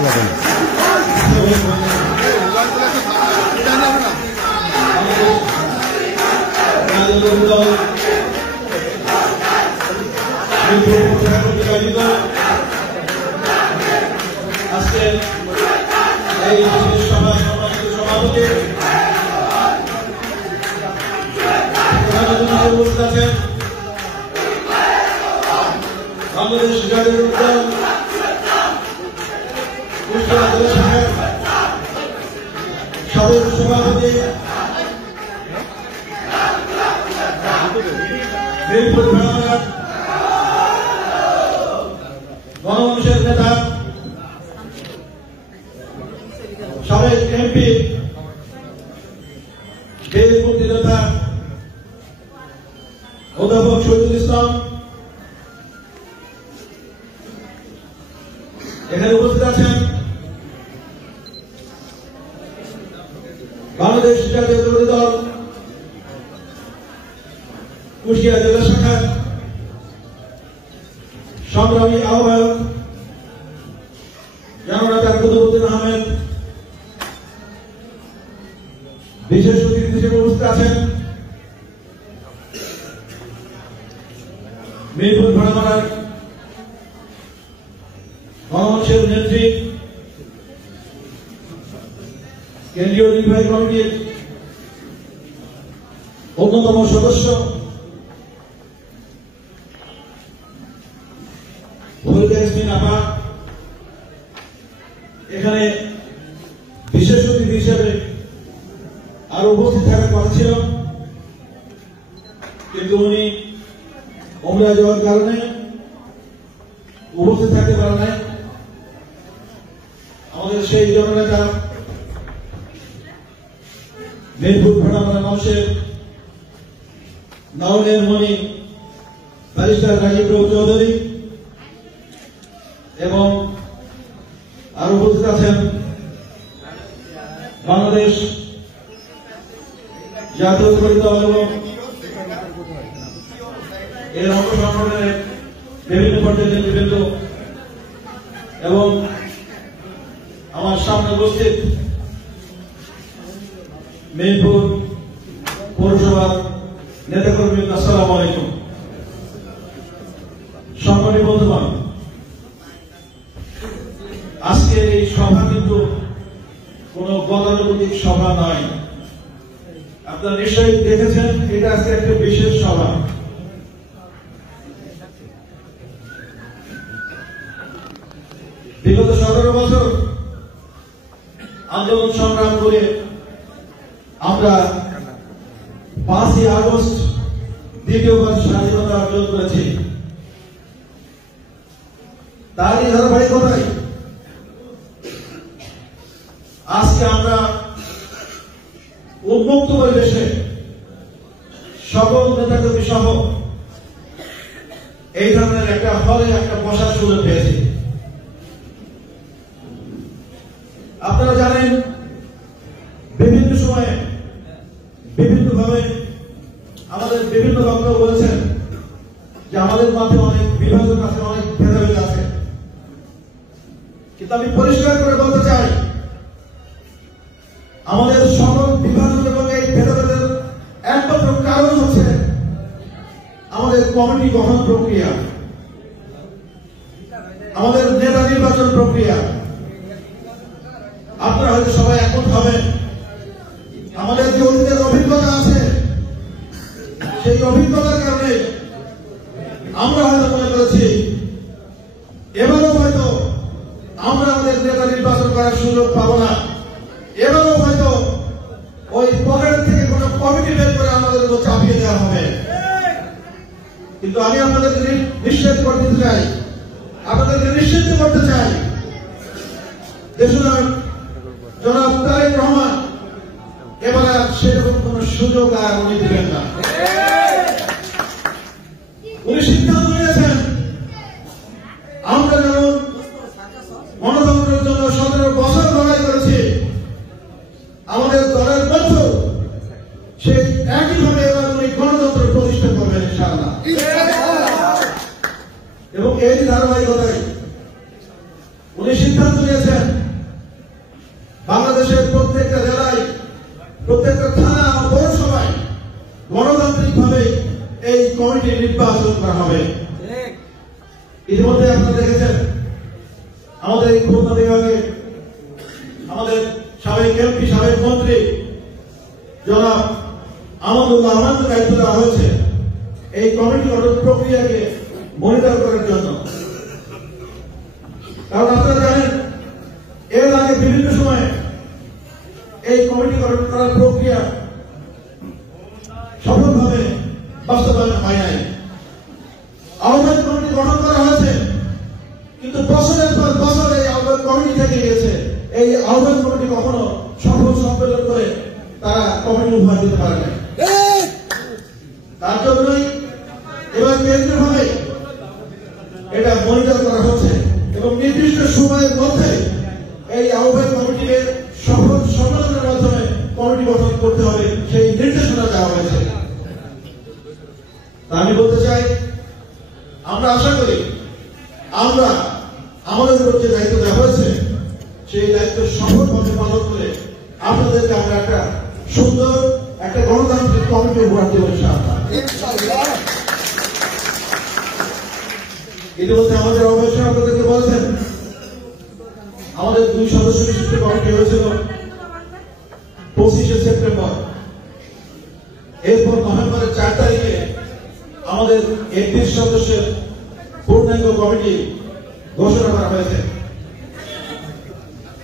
পাওয়া যাবে না। আজকে এই সভাপতি বাংলাদেশ জাতীয় দল কুষ্টিয়া জেলা শাখার সাবেক সভাপতি মিরপুর থানার গণমানুষের নেতা সাবেক এমপি দেশ মুক্তিযোদ্ধা অধ্যাপক শহীদুল ইসলাম, এখানে উপস্থিত আছেন বাংলাদেশ জাতীয়তাবাদী দল কুষ্টিয়া জেলা শাখার সংগ্রামী আহ্বায়ক জননেতা কুতুবউদ্দিন আহমেদ, বিশেষ অতিথি হিসেবে উপস্থিত আছেন মিরপুর ভাড়ামারার গণমানুষের নেত্রী কেন্দ্রীয় নির্বাহী কমিটির অন্যতম সদস্য আপা, এখানে বিশেষ অতিথি হিসেবে আরো উপস্থিত থাকার কথা ছিল, কিন্তু উনি ওমরা যাওয়ার কারণে উপস্থিত থাকতে পারে নাই। আমাদের সেই জননেতা মিরপুর ভাড়ামারা মানুষের নয়নের মণি ব্যারিস্টার রাজীব চৌধুরী এবং আরো উপস্থিত আছেন বাংলাদেশ জাতীয়তাবাদী দল এবং এর অঙ্গ সংগঠনের বিভিন্ন পর্যায়ের নেতৃবৃন্দ এবং আমার সামনে উপস্থিত মিরপুর পৌরসভার নেতাকর্মী, আসসালামু আলাইকুম। সংগঠন বন্ধুগণ, আজকের এই সভা কিন্তু কোন গতানুগতিক সভা নয়। আপনারা নিশ্চয়ই দেখেছেন এটা আজকে একটা বিশেষ সভা। বিগত 17 বছর আন্দোলন সংগ্রাম করে আমরা 5ই আগস্ট দ্বিতীয়বার স্বাধীনতা অর্জন করেছি। তারই ধারাবাহিকতায় আজকে আমরা উন্মুক্ত পরিবেশে সকল নেতাকর্মী সহ এই ধরনের একটা হলে একটা বসার সুযোগ পেয়েছি। আপনারা জানেন বিভিন্ন সময়ে বিভিন্নভাবে আমাদের বিভিন্ন বক্তব্য বলেছেন যে আমাদের মাঝে অনেক বিভাজন আছে, অনেক ভেদাভেদ আছে, কিন্তু আমি পরিষ্কার করে বলতে চাই আমাদের সকল বিভাজন এবং এই ভেদাভেদের একমাত্র কারণ হচ্ছে আমাদের কমিটি গঠন প্রক্রিয়া, আমাদের নেতা নির্বাচন প্রক্রিয়া। আপনারা হয়তো সবাই একমত হবেন, আমাদের যে অতীতের অভিজ্ঞতা আছে সেই অভিজ্ঞতার কারণে আমরা হয়তো মনে করেছি এবারও হয়তো আমরা আমাদের নেতা নির্বাচন করার সুযোগ পাবো না, এবারও হয়তো ওই পকেট থেকে কোন কমিটি বের করে আমাদের উপর চাপিয়ে দেওয়া হবে। কিন্তু আমি আপনাদেরকে নিশ্চিত করতে চাই, আপনাদেরকে নিশ্চিত করতে চাই দেশনায়ক জনাব তারেক রহমান এবার আর সেরকম কোন সুযোগ আর উনি দিবেন না। উনি সিদ্ধান্ত নিয়েছেন আমরা যেমন গণতন্ত্রের জন্য 17 বছর লড়াই করেছি, আমাদের দলের মধ্য সেই একইভাবে এবার উনি গণতন্ত্র প্রতিষ্ঠা করবেন ইনশাআল্লাহ। এবং এই ধারাবাহিকতায় উনি সিদ্ধান্ত নিয়েছেন প্রত্যেকটা থানা পৌরসভায় গণতান্ত্রিকভাবে এই কমিটি নির্বাচন করা হবে। ইতিমধ্যে আপনারা দেখেছেন আমাদের এই খুলনা বিভাগে আমাদের সাবেক এমপি সাবেক মন্ত্রী জনাব আমানুল্লাহ রহমানকে দায়িত্ব দেওয়া হয়েছে এই কমিটি গঠন প্রক্রিয়াকে মনিটর করার জন্য। কারণ আপনারা জানেন এর আগে বিভিন্ন সময়ে এই কমিটি গঠন করার প্রক্রিয়া সফলভাবে বাস্তবায়ন হয় নাই। আহ্বায়ক কমিটি গঠন করা হয়েছে কিন্তু বছরের পর বছর এই আহ্বায়ক কমিটি থেকে গেছে। এই আহ্বায়ক কমিটি কখনো সফল সম্মেলন করে তারা কমিটি উপহার দিতে পারে না। তার জন্যই এবার কেন্দ্রীয়ভাবে এটা মনিটর করা হচ্ছে এবং নির্দিষ্ট সময়ের মধ্যে এই আহ্বায়ক কমিটিকে সফল সম্মেলনের মাধ্যমে কমিটি গঠন করতে হবে সেই নির্দেশনা দেওয়া হয়েছে। আমি বলতে চাই আমরা আশা করি আমরা আমাদের উপর যে দায়িত্ব দেওয়া হয়েছে সেই দায়িত্ব সফলভাবে পালন করে আপনাদেরকে আমরা একটা সুন্দর একটা গণতান্ত্রিক কমিটি উপহার দেব ইনশাআল্লাহ। ইতিমধ্যে আমাদের অবশ্যই আপনাদেরকে বলেছেন আমাদের 2 সদস্য বিশিষ্ট কমিটি হয়েছিল 25শে সেপ্টেম্বর। এরপর নভেম্বরের 4 তারিখে আমাদের 31 সদস্যের পূর্ণাঙ্গ কমিটি ঘোষণা করা হয়েছে।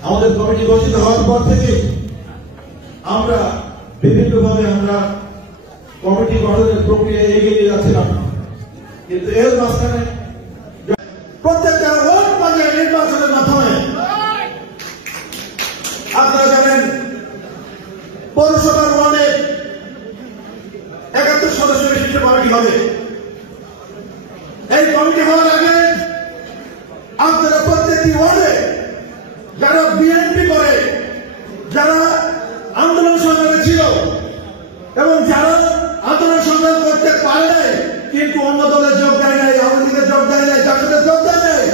আমাদের কমিটি ঘোষিত হওয়ার পর থেকে আমরা বিভিন্নভাবে আমরা কমিটি গঠনের প্রক্রিয়া এগিয়ে নিয়ে যাচ্ছিলাম, কিন্তু এর মাঝখানে প্রত্যেকটা ভোট পর্যায়ে নির্বাচনের মাধ্যমে আপনারা জানেন পৌরসভার ওয়ার্ডে 71 সদস্য বিশিষ্ট কমিটি হবে। এই কমিটি হওয়ার আগে আপনারা প্রত্যেকটি ওয়ার্ডে যারা বিএনপি করে, যারা আন্দোলন সংগ্রামে ছিল এবং যারা আন্দোলন সংগ্রাম করতে পারে নাই কিন্তু অন্য দলে যোগ দেয় নাই, আওয়ামী লীগে যোগ দেয় নাই, জাতীয় যোগ দেয় নাই,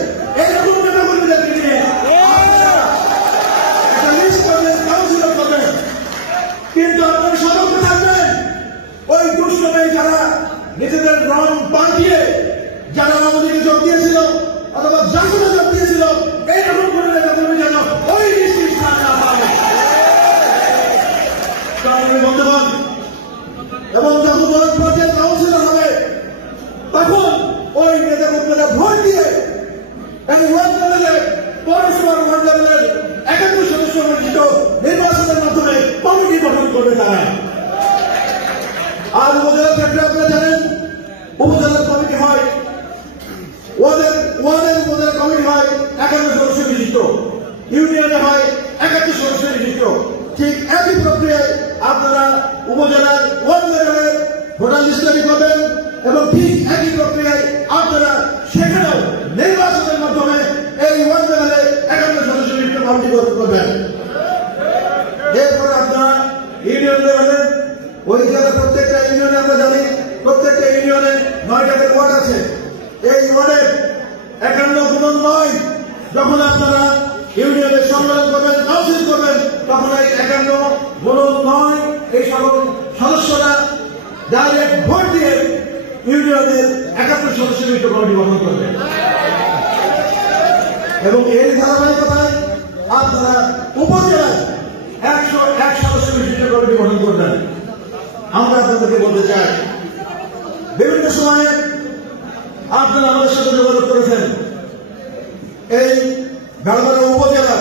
এইরকম নেতাকর্মীদেরকে নিয়ে একটা লিস্ট করবেন, কাউন্সিলর করবেন। কিন্তু আপনারা সতর্ক থাকবেন ওই দুষ্টমে যারা নিজেদের রং পাল্টিয়ে যারা আওয়ামী লীগে যোগ দিয়েছিল অথবা জাতীয় যোগ দিয়েছিল এইরকম করে নেতাকর্মী যেন ওই লিস্টে স্থান না পায়। বন্ধুগণ, এবং যখন দলের পর্যায়ে কাউন্সিলর হবে তখন ওই নেতাকর্মীরা ভোট দিয়ে এই ওয়ার্ড লেভেলে পৌরসভার ওয়ার্ড লেভেলের 71 সদস্য বিশিষ্ট নির্বাচনের মাধ্যমে কমিটি গঠন করবে তারা। আর উপজেলার ক্ষেত্রে আপনারা জানেন উপজেলার কমিটি হয় ওয়ার্ডের উপজেলা কমিটি হয় 51 সদস্য বিশিষ্ট, ইউনিয়নে হয় 71 সদস্য বিশিষ্ট। ঠিক একই প্রক্রিয়ায় আপনারা উপজেলার ওয়ার্ড লেভেলের ভোটার লিস্ট তৈরি করবেন এবং ঠিক একই প্রক্রিয়ায় আপনারা সেখানেও নির্বাচনের মাধ্যমে এই ওয়ার্ড লেভেলে 51 সদস্য বিশিষ্ট কমিটি গঠন করবেন। এরপর আপনারা ইউনিয়ন লেভেলে ওই জেলার প্রত্যেকটা ইউনিয়নে আমরা জানি প্রত্যেকটা ইউনিয়নে 9টা করে ওয়ার্ড আছে। এই ওয়ার্ডে 51 যখন আপনারা ইউনিয়নের সম্মেলন করবেন, কাউন্সিল করবেন, তখন এই 51 এই সকল সদস্যরা ডাইরেক্ট ভোট দিয়ে ইউনিয়নের 71 সদস্য বিশিষ্ট কমিটি গঠন করবেন এবং এই ধারাবাহিকতায় আপনারা উপজেলায় 101 সদস্য বিশিষ্ট কমিটি গঠন করবেন। আমরা আপনাদেরকে বলতে চাই বিভিন্ন সময়ে আপনারা আমাদের সাথে যোগাযোগ করেছেন। এই গাড়বাড়া উপজেলা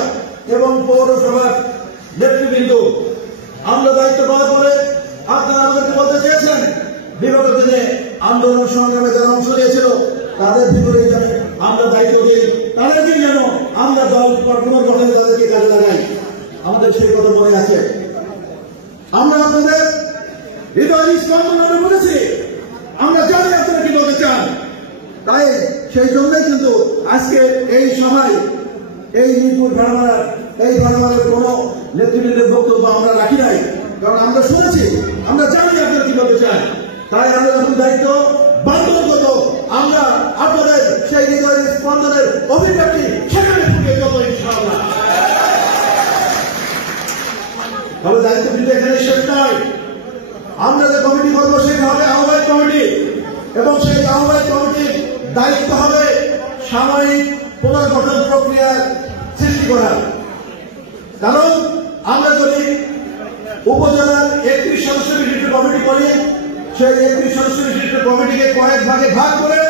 এবং পৌরসভার নেতৃবৃন্দ আমরা দায়িত্ব পাওয়ার পরে আপনারা আমাদেরকে বলতে চেয়েছেন বিগত দিনে আন্দোলন সংগ্রামে যারা অংশ নিয়েছিল তাদের ভিতরে আমরা দায়িত্ব দিই, তাদেরকে যেন আমরা দল পুনর্গঠনে তাদেরকে কাজে লাগাই। আমাদের সেই কথা মনে আছে। আমরা আপনাদের হৃদয় স্পন্দন বলেছি, আমরা জানি আপনারা কি বলতে চান। তাই সেই জন্যই কিন্তু আজকে এই সভায় এই মিরপুর ভাড়ামারের কোন নেতৃবৃন্দের বক্তব্য আমরা রাখি নাই, কারণ আমরা শুনেছি, আমরা জানি আপনারা কি বলতে চান। তাই আমরা যখন দায়িত্ব বাধ্যগত আমরা আপনাদের সেই হৃদয় স্পন্দনের অভিব্যক্তি সেখানে ফুটিয়ে দেবো ইনশাআল্লাহ। তবে দায়িত্ব কিন্তু এখানে শেষ আমরা যে কমিটি করবো সেটা হবে আহ্বায়ক কমিটি, এবং সেই আহ্বায়ক কমিটির দায়িত্ব হবে সাময়িক পুনর্গঠন প্রক্রিয়ার সৃষ্টি করা। কারণ আমরা যদি উপজেলার 31 সদস্য বিশিষ্ট কমিটি করি, সেই 31 সদস্য বিশিষ্ট কমিটিকে কয়েক ভাগে ভাগ করে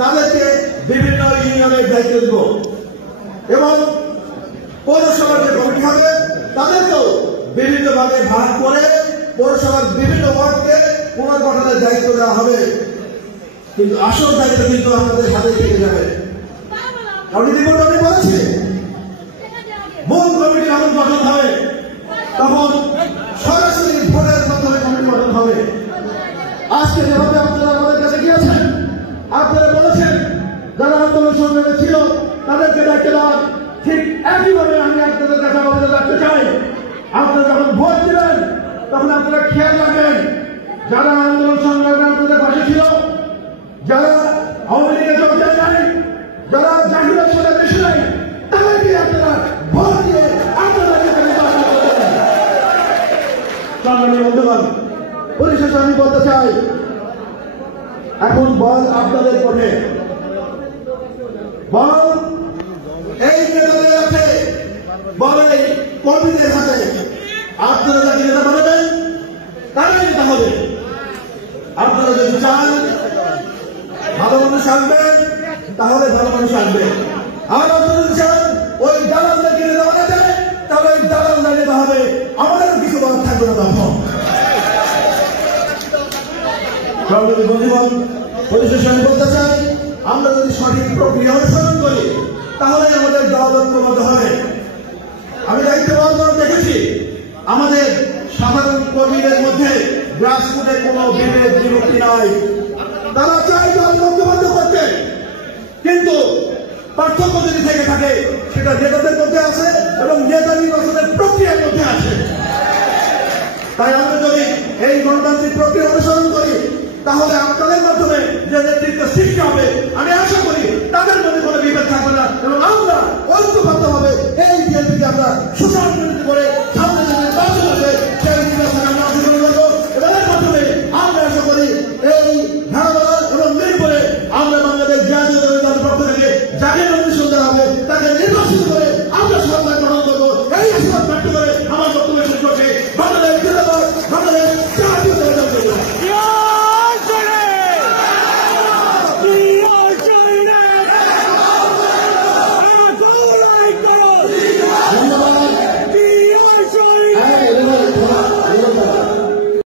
তাদেরকে বিভিন্ন ইউনিয়নের দায়িত্ব দেব, এবং পৌরসভার যে কমিটি হবে তাদেরকেও বিভিন্ন ভাগে ভাগ করে পৌরসভার বিভিন্ন ওয়ার্ডকে পুনর্গঠনের দায়িত্ব দেওয়া হবে। কিন্তু আসল দায়িত্ব কিন্তু আপনাদের হাতে থেকে যাবে। কমিটি রিপোর্ট বলেছে মূল কমিটি যখন গঠন হবে তখন সরাসরি ভোটের মাধ্যমে কমিটি গঠন হবে। আজকে যেভাবে আপনারা আমাদের কাছে গিয়েছেন, আপনারা বলেছেন যারা আন্দোলন সংগ্রামে ছিল তাদেরকে দায়িত্ব দেওয়ার, ঠিক একইভাবে আমি আপনাদের কাছে আমাদের রাখতে চাই। আপনারা যখন ভোট দিবেন তখন আপনারা খেয়াল রাখবেন যারা আন্দোলন সংগ্রামে আপনাদের পাশে ছিল, যারা আওয়ামী লীগে যোগ দেন নাই, যারা জাহিদের সাথে বেশি নাই, তাদেরকে আপনারা ভোট দিয়ে আপনারা সংগ্রামী বন্ধুগণ, পরিশেষে আমি বলতে চাই এখন বল আপনাদের পথে, বল এই নেতাদের আছে, বল এই কর্মীদের হাতে। আপনারা যাকে নেতা বানাবেন তারাই নেতা হবে। আপনারা যদি চান ভালো মানুষ আসবেন তাহলে ভালো মানুষ আসবে, আর আপনারা যদি চান ওই দালালদেরকে নেতা বানাতে তাহলে ওই দালালরা নেতা হবে। আমাদের কিছু বলার থাকবে না। তখন বন্ধুগণ, পরিশেষে আমি বলতে চাই আমরা যদি সঠিক প্রক্রিয়া অনুসরণ করি তাহলে আমাদের দল ঐক্যবদ্ধ হবে। আমি দায়িত্ব পালন করে দেখেছি আমাদের সাধারণ কর্মীদের মধ্যে গ্রাসরুটে কোনো বিভেদ বিভক্তি নাই। তারা চাই দল ঐক্যবদ্ধ করতে, কিন্তু পার্থক্য যদি থেকে থাকে সেটা নেতাদের মধ্যে আছে এবং নেতা নির্বাচনের প্রক্রিয়ার মধ্যে আছে। তাই আমরা যদি এই গণতান্ত্রিক প্রক্রিয়া অনুসরণ করি তাহলে আপনাদের মাধ্যমে যে নেতৃত্ব সৃষ্টি হবে আমি আশা করি তাদের মধ্যে কোনো বিভেদ থাকবে না, এবং আমরা ঐক্যবদ্ধভাবে এই বিএনপিকে